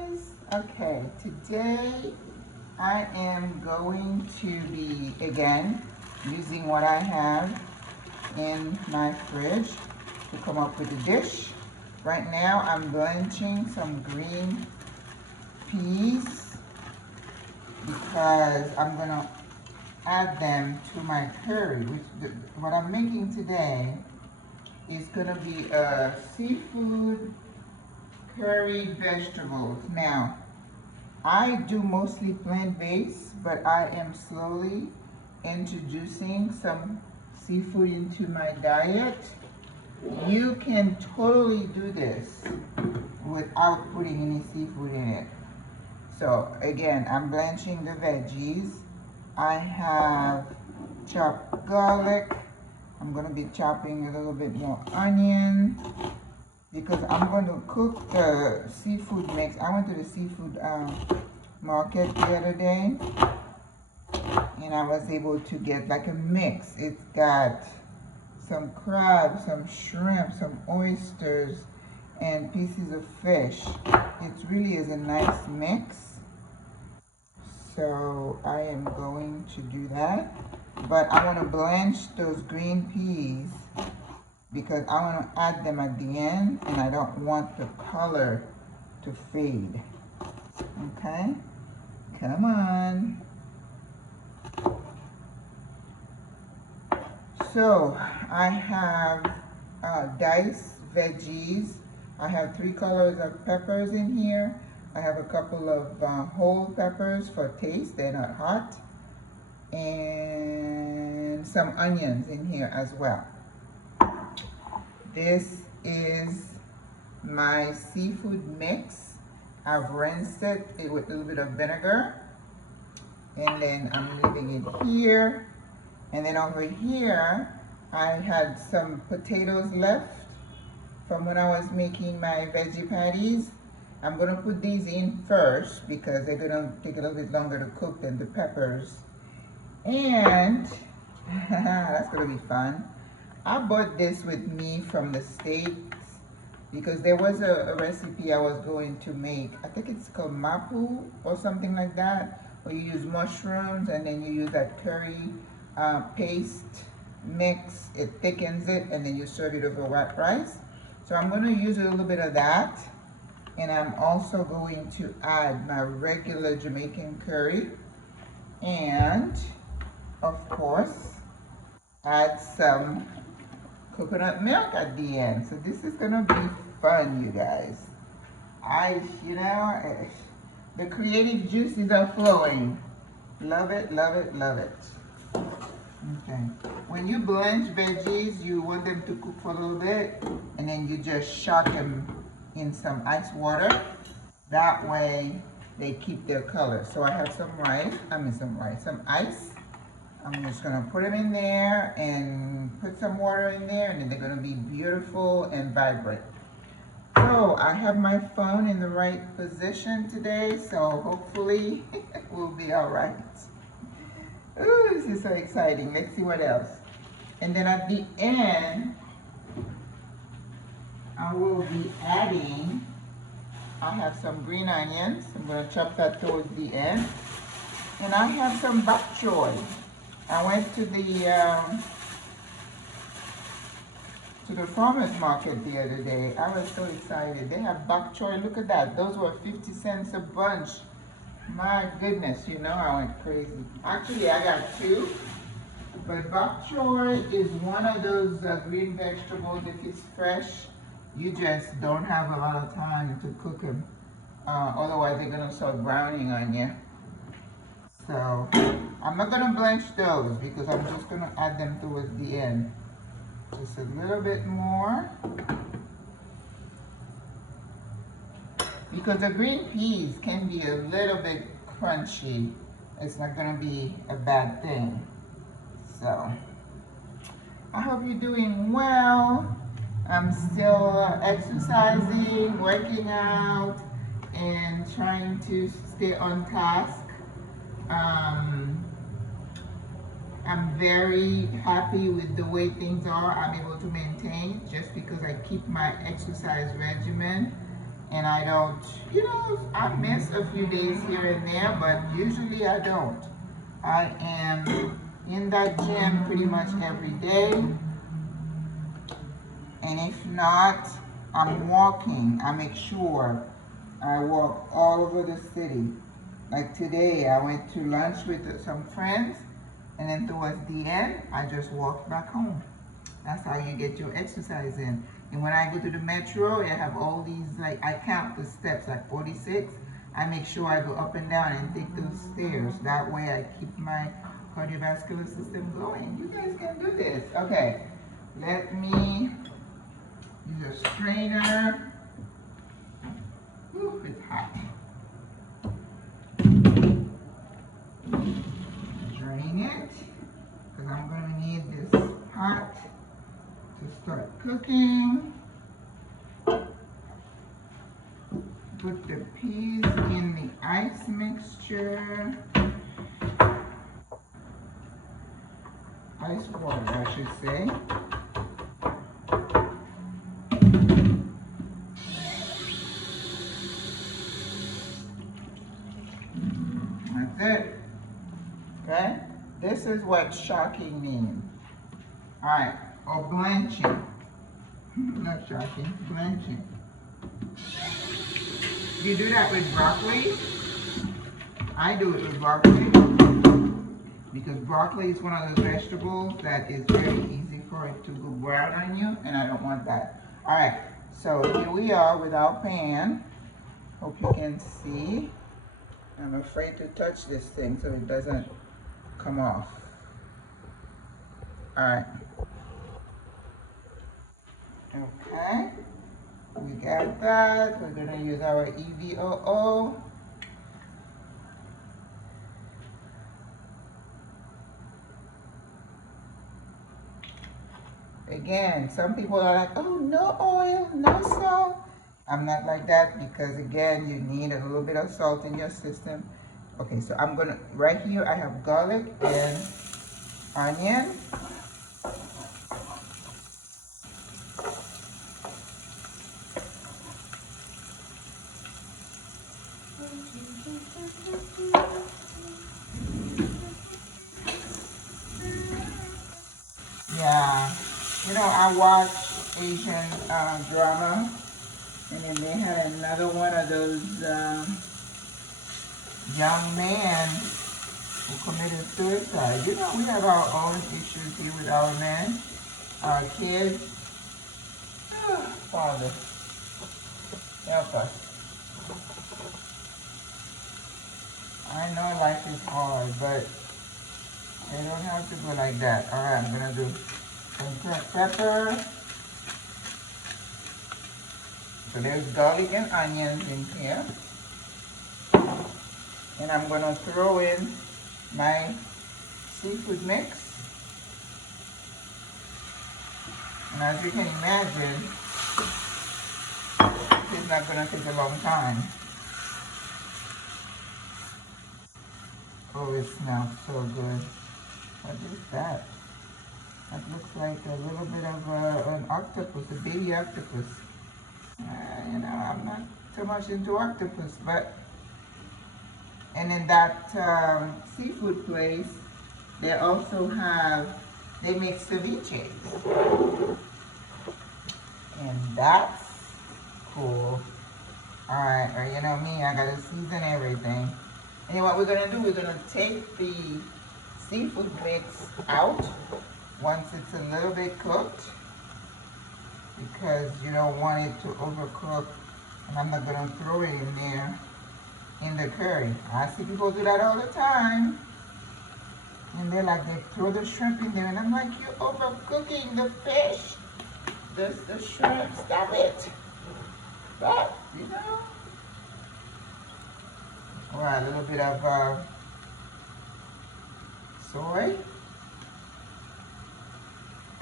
guys. Okay, today I am going to be again using what I have in my fridge to come up with a dish. Right now I'm blanching some green peas because I'm gonna add them to my curry. What I'm making today is gonna be a seafood curried vegetables. Now, I do mostly plant-based, but I am slowly introducing some seafood into my diet. You can totally do this without putting any seafood in it. So again, I'm blanching the veggies. I have chopped garlic. I'm gonna be chopping a little bit more onion because I'm going to cook the seafood mix. I went to the seafood market the other day and I was able to get like a mix. It's got some crab, some shrimp, some oysters, and pieces of fish. It really is a nice mix. So I am going to do that. But I want to blanch those green peas because I want to add them at the end and I don't want the color to fade. Okay? Come on. So I have diced veggies. I have 3 colors of peppers in here. I have a couple of whole peppers for taste. They're not hot. And some onions in here as well. This is my seafood mix. I've rinsed it with a little bit of vinegar. And then I'm leaving it here. And then over here, I had some potatoes left from when I was making my veggie patties. I'm gonna put these in first because they're gonna take a little bit longer to cook than the peppers. And that's gonna be fun. I bought this with me from the States because there was a recipe I was going to make. I think it's called mapu or something like that, where you use mushrooms and then you use that curry paste mix. It thickens it and then you serve it over white rice. So I'm going to use a little bit of that. And I'm also going to add my regular Jamaican curry. And, of course, add some coconut milk at the end. So this is gonna be fun, you guys. The creative juices are flowing. Love it, love it, love it. Okay. When you blanch veggies, you want them to cook for a little bit, and then you just shot them in some ice water. That way, they keep their color. So I have some some ice. I'm just gonna put them in there and put some water in there and then they're gonna be beautiful and vibrant. So I have my phone in the right position today, so hopefully we'll be all right. Ooh, this is so exciting. Let's see what else. And then at the end, I will be adding, I have some green onions. I'm gonna chop that towards the end. And I have some bok choy. I went to the farmer's market the other day. I was so excited. They have bok choy. Look at that. Those were 50 cents a bunch. My goodness, I went crazy. Actually, I got 2. But bok choy is one of those green vegetables. If it's fresh, you just don't have a lot of time to cook them. Otherwise, they're going to start browning on you. So I'm not going to blanch those because I'm just going to add them towards the end. Just a little bit more. Because the green peas can be a little bit crunchy. It's not going to be a bad thing. So I hope you're doing well. I'm still exercising, working out, and trying to stay on task. I'm very happy with the way things are. I'm able to maintain just because I keep my exercise regimen And I don't, you know, I miss a few days here and there, but usually I don't. I am in that gym pretty much every day. And if not, I'm walking. I make sure I walk all over the city. Like today, I went to lunch with some friends, and then towards the end, I just walked back home. That's how you get your exercise in. And when I go to the metro, I have all these, like, I count the steps, like 46. I make sure I go up and down and take those stairs. That way I keep my cardiovascular system going. You guys can do this. Okay, let me use a strainer. Ooh, it's hot. Drain it, because I'm going to need this pot to start cooking. Put the peas in the ice mixture. Ice water, I should say. That's it. Okay? This is what shocking means. Alright, or blanching. Not shocking, blanching. You do that with broccoli. I do it with broccoli because broccoli is one of those vegetables that is very easy for it to go brown on you, and I don't want that. Alright, so here we are with our pan. Hope you can see. I'm afraid to touch this thing so it doesn't come off. Alright. Okay. We got that. We're going to use our EVOO. Again, some people are like, oh, no oil, no salt. I'm not like that because, again, you need a little bit of salt in your system. Okay, so I'm going to, right here, I have garlic and onion. Yeah, you know, I watch Asian drama, and then they had another one of those young men who committed suicide. You know, we have our own issues here with our men, our kids. Father, help us. I know life is hard, but they don't have to go like that. All right, I'm gonna do some pepper. So there's garlic and onions in here. And I'm gonna throw in my seafood mix. And as you can imagine, it's not gonna take a long time. Oh, it smells so good. What is that? That looks like a little bit of an octopus, a baby octopus. You know, I'm not too much into octopus, but... And in that seafood place, they also have, they make ceviches. And that's cool. Alright, or you know me, I gotta season everything. And what we're gonna do, we're gonna take the seafood mix out once it's a little bit cooked, because you don't want it to overcook, and I'm not gonna throw it in there in the curry. I see people do that all the time, and they're like, they throw the shrimp in there, and I'm like, you're overcooking the fish, the shrimp, stop it. But, you know, all right, a little bit of soy,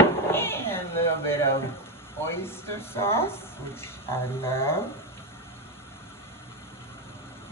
and a little bit of oyster sauce, which I love.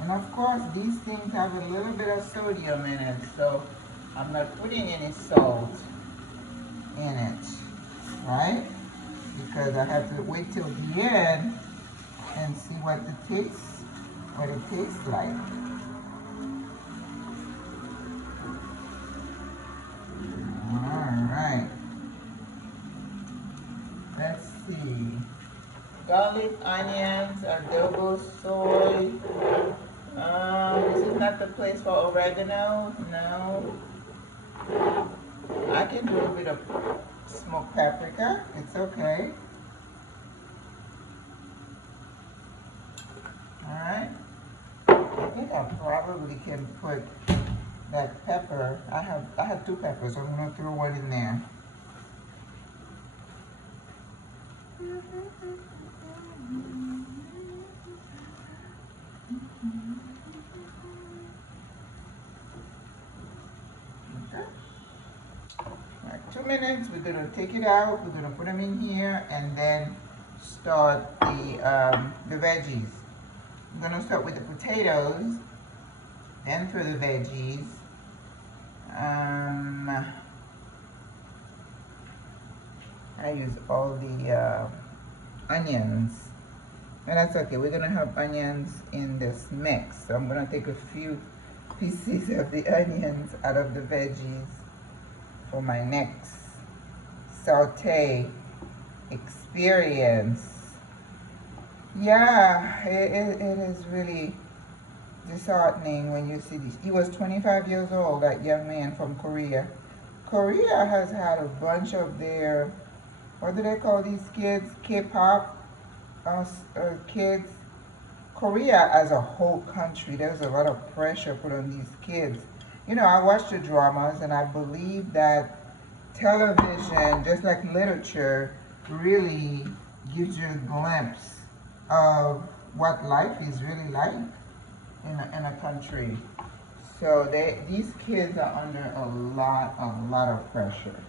And of course, these things have a little bit of sodium in it, so I'm not putting any salt in it, right? Because I have to wait till the end and see what it tastes like. Alright. Let's see. Garlic, onions, adobo, soy. This is not the place for oregano. No. I can do a bit of smoked paprika. It's okay. Alright. I think I probably can put that pepper. I have 2 peppers, so I'm gonna throw one in there. Okay. Alright, 2 minutes. We're gonna take it out. We're gonna put them in here and then start the veggies. I'm gonna start with the potatoes, then throw the veggies. I use all the onions, and that's okay. We're gonna have onions in this mix, so I'm gonna take a few pieces of the onions out of the veggies for my next saute experience. Yeah, it is really disheartening when you see this. He was 25 years old, that young man from Korea. Korea has had a bunch of their, what do they call these kids? K-pop kids. Korea as a whole country, there's a lot of pressure put on these kids. You know, I watch the dramas and I believe that television, just like literature, really gives you a glimpse of what life is really like in a country. So these kids are under a lot of pressure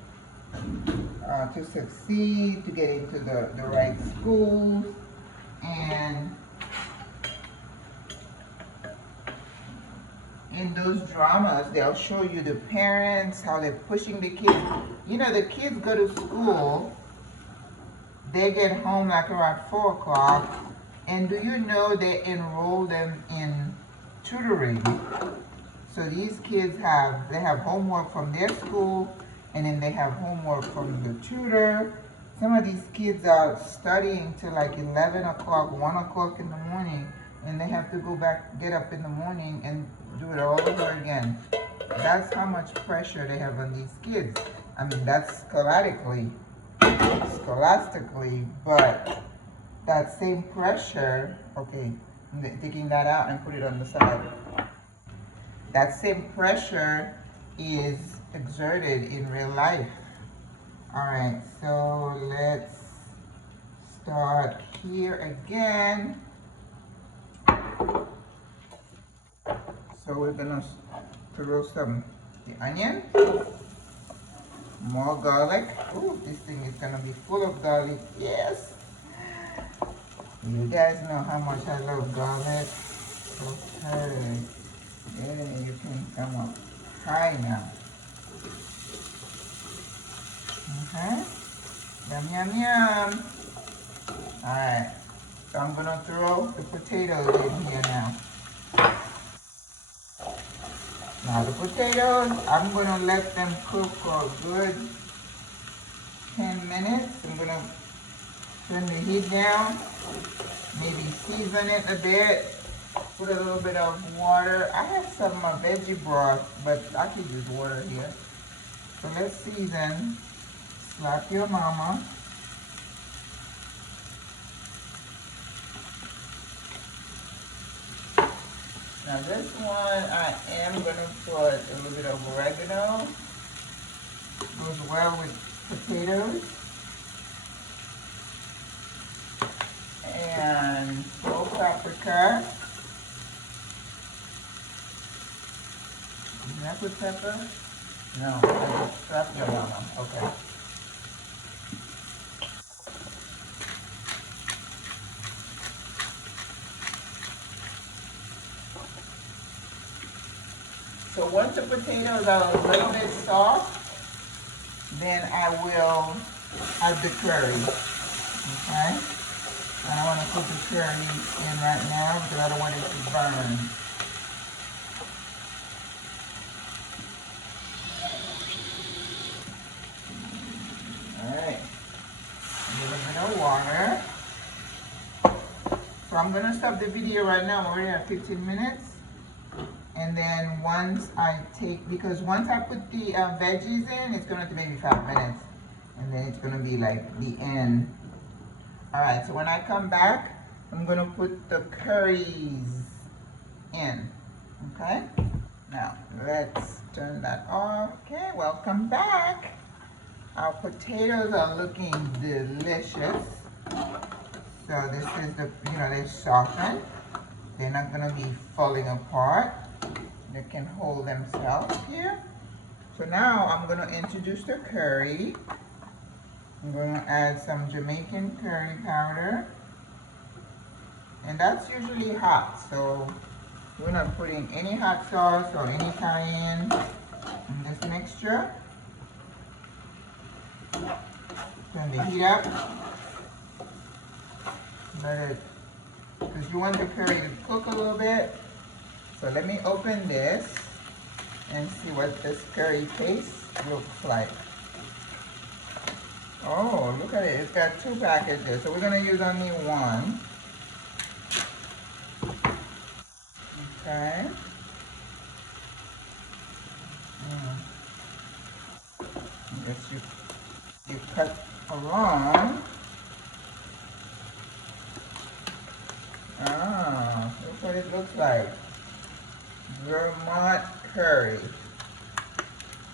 to succeed, to get into the right schools, and in those dramas, they'll show you the parents, how they're pushing the kids. You know, the kids go to school, they get home like around 4 o'clock, and do you know they enroll them in tutoring? So these kids have homework from their school, and then they have homework from the tutor. Some of these kids are studying till like 11 o'clock, 1 o'clock in the morning, and they have to go back, get up in the morning and do it all over again. That's how much pressure they have on these kids. I mean, that's scholastically, but that same pressure, okay, I'm taking that out and put it on the side. That same pressure is exerted in real life. All right, so let's start here again. So we're gonna throw the onion, more garlic. Ooh, this thing is gonna be full of garlic. Yes. You guys know how much I love garlic. Okay. Yeah, you can come up high now. Okay. Yum, yum, yum. Alright. So I'm gonna throw the potatoes in here now. Now the potatoes, I'm gonna let them cook for a good 10 minutes. I'm gonna turn the heat down, maybe season it a bit, put a little bit of water. I have some veggie broth, but I could use water here. So let's season. Slap your mama. Now this one, I am gonna put a little bit of oregano. Goes well with potatoes. And whole paprika. Did I put pepper? No, I just slapped your mama. Okay. So once the potatoes are a little bit soft, then I will add the curry. Okay? I don't want to put the curry in right now because I don't want it to burn. Alright, a little bit of water. So I'm going to stop the video right now. I'm already at 15 minutes. And then once I take, because once I put the veggies in, it's going to take maybe 5 minutes. And then it's going to be like the end. Alright, so when I come back, I'm going to put the curries in. Okay? Now, let's turn that off. Okay, welcome back. Our potatoes are looking delicious. So this is the, they soften. They're not gonna be falling apart. They can hold themselves here. So now I'm gonna introduce the curry. I'm gonna add some Jamaican curry powder. And that's usually hot, so we're not putting any hot sauce or any cayenne in this mixture. Turn the heat up. Let it, because you want the curry to cook a little bit. So let me open this and see what this curry paste looks like. Oh, look at it. It's got 2 packages. So we're going to use only one. Okay. I guess you cut along. Ah, look what it looks like. Vermont curry.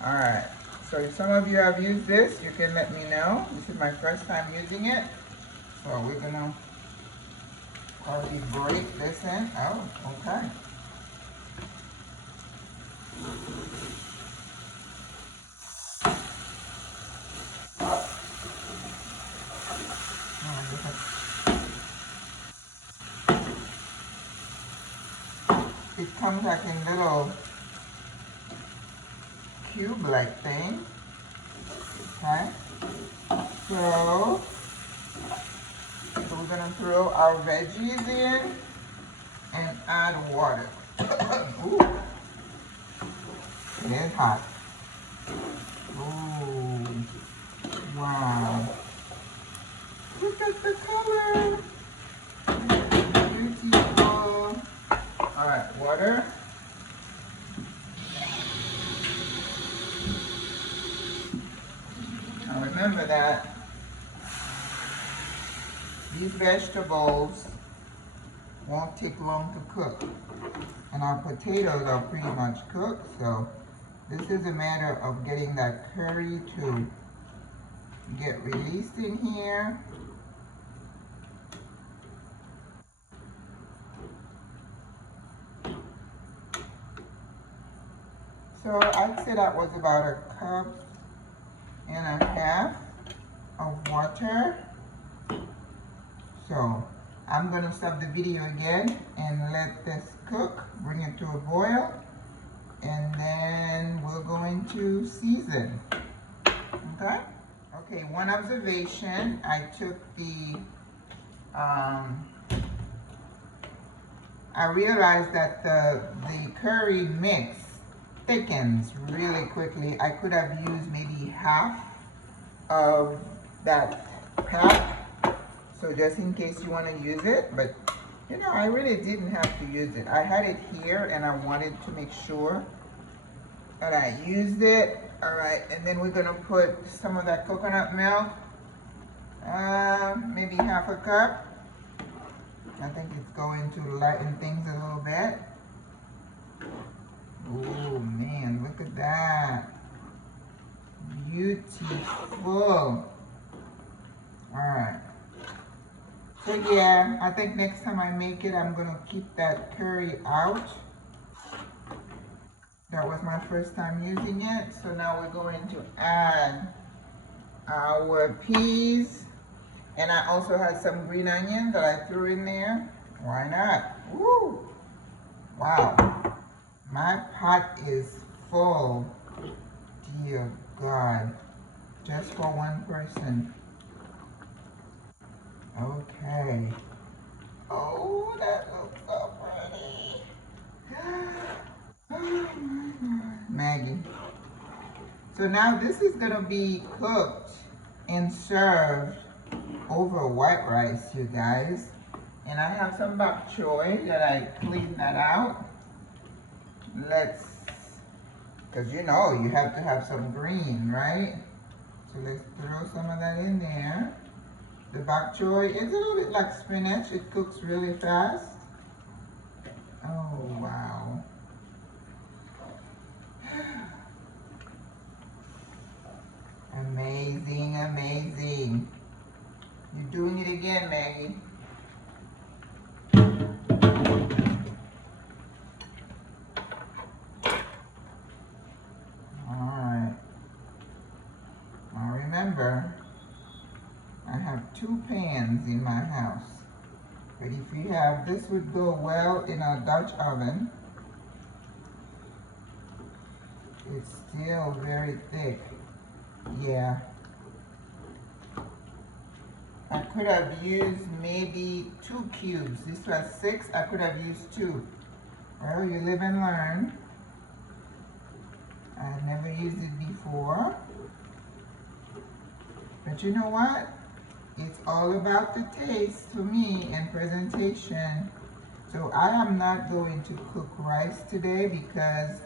Alright, so if some of you have used this, you can let me know. This is my first time using it. So we're gonna probably break this in. Oh, okay. It comes like in little cube-like thing. Okay. So we're gonna throw our veggies in and add water. Ooh, it is hot. Ooh, wow. Look at the color. Beautiful. All right, water. Now remember that these vegetables won't take long to cook. And our potatoes are pretty much cooked, so this is a matter of getting that curry to get released in here. So I'd say that was about 1.5 cups of water. So I'm gonna stop the video again and let this cook, bring it to a boil, and then we're going to season. Okay? Okay, one observation, I took the, I realized that the curry mix thickens really quickly. I could have used maybe half of that pack, so just in case you want to use it, but I really didn't have to use it. I had it here and I wanted to make sure that I used it. All right, and then we're gonna put some of that coconut milk, maybe 1/2 cup. I think it's going to lighten things a little bit. Oh man, look at that. Beautiful. Alright. So yeah, I think next time I make it, I'm gonna keep that curry out. That was my first time using it. So now we're going to add our peas. And I also had some green onion that I threw in there. Why not? Woo! Wow. My pot is full. Dear God. Just for one person. Okay. Oh, that looks so pretty. Maggie. So now this is gonna be cooked and served over white rice, you guys. And I have some bok choy that I cleaned that out. Because you know you have to have some green, right? So let's throw some of that in there. The bok choy is a little bit like spinach. It cooks really fast. Oh, wow. Amazing, amazing. You're doing it again, Maggie. Alright. Now remember, I have 2 pans in my house. But if you have, this would go well in a Dutch oven. It's still very thick. Yeah. I could have used maybe 2 cubes. This was 6, I could have used 2. Well, you live and learn. I've never used it before. But you know what? It's all about the taste for me and presentation. So I am not going to cook rice today because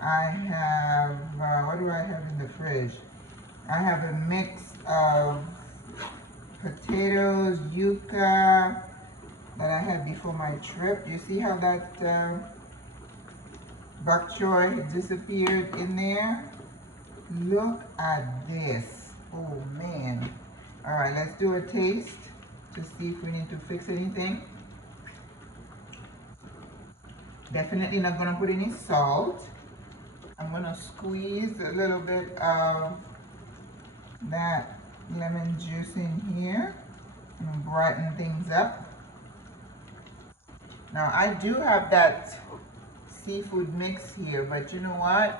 I have, what do I have in the fridge? I have a mix of potatoes, yuca that I had before my trip. You see how that bok choy disappeared in there? Look at this. Oh man. All right, let's do a taste to see if we need to fix anything. Definitely not gonna put any salt. I'm gonna squeeze a little bit of that lemon juice in here and brighten things up. Now I do have that seafood mix here, but you know what?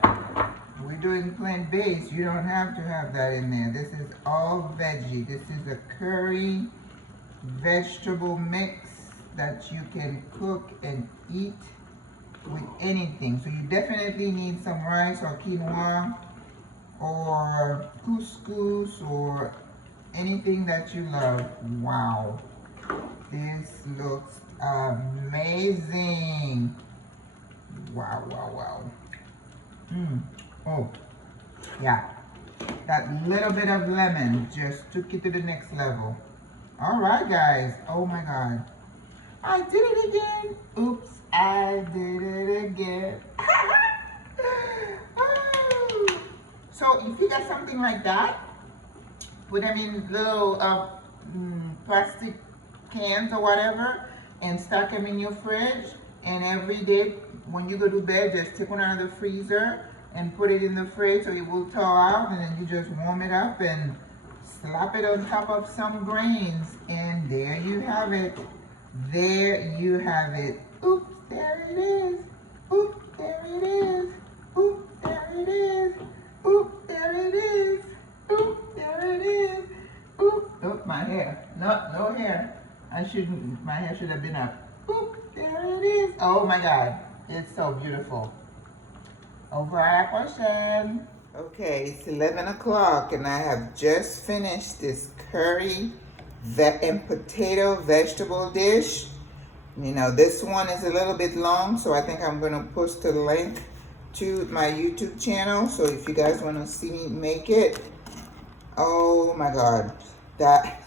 We're doing plant-based. You don't have to have that in there. This is all veggie. This is a curry vegetable mix that you can cook and eat with anything. So you definitely need some rice or quinoa or couscous or anything that you love. Wow, this looks amazing. Wow, wow, wow. Oh, yeah. That little bit of lemon just took it to the next level. All right, guys. Oh my God. I did it again. Oops, I did it again. Oh. So if you got something like that, put them in little plastic cans or whatever and stack them in your fridge. And every day when you go to bed, just take one out of the freezer and put it in the fridge so it will thaw out, and then you just warm it up and slap it on top of some grains, and there you have it. There you have it. Oops, there it is. Oops, there it is. Oops, there it is. Oops, there it is. Oops, there it is. Oops, oh, my hair. No hair. My hair should have been up. Oops, there it is. Oh my God, it's so beautiful. Over our question. Okay, it's 11 o'clock and I have just finished this curry and potato vegetable dish. You know, this one is a little bit long, so I think I'm gonna post a link to my YouTube channel. So if you guys wanna see me make it, oh my God, that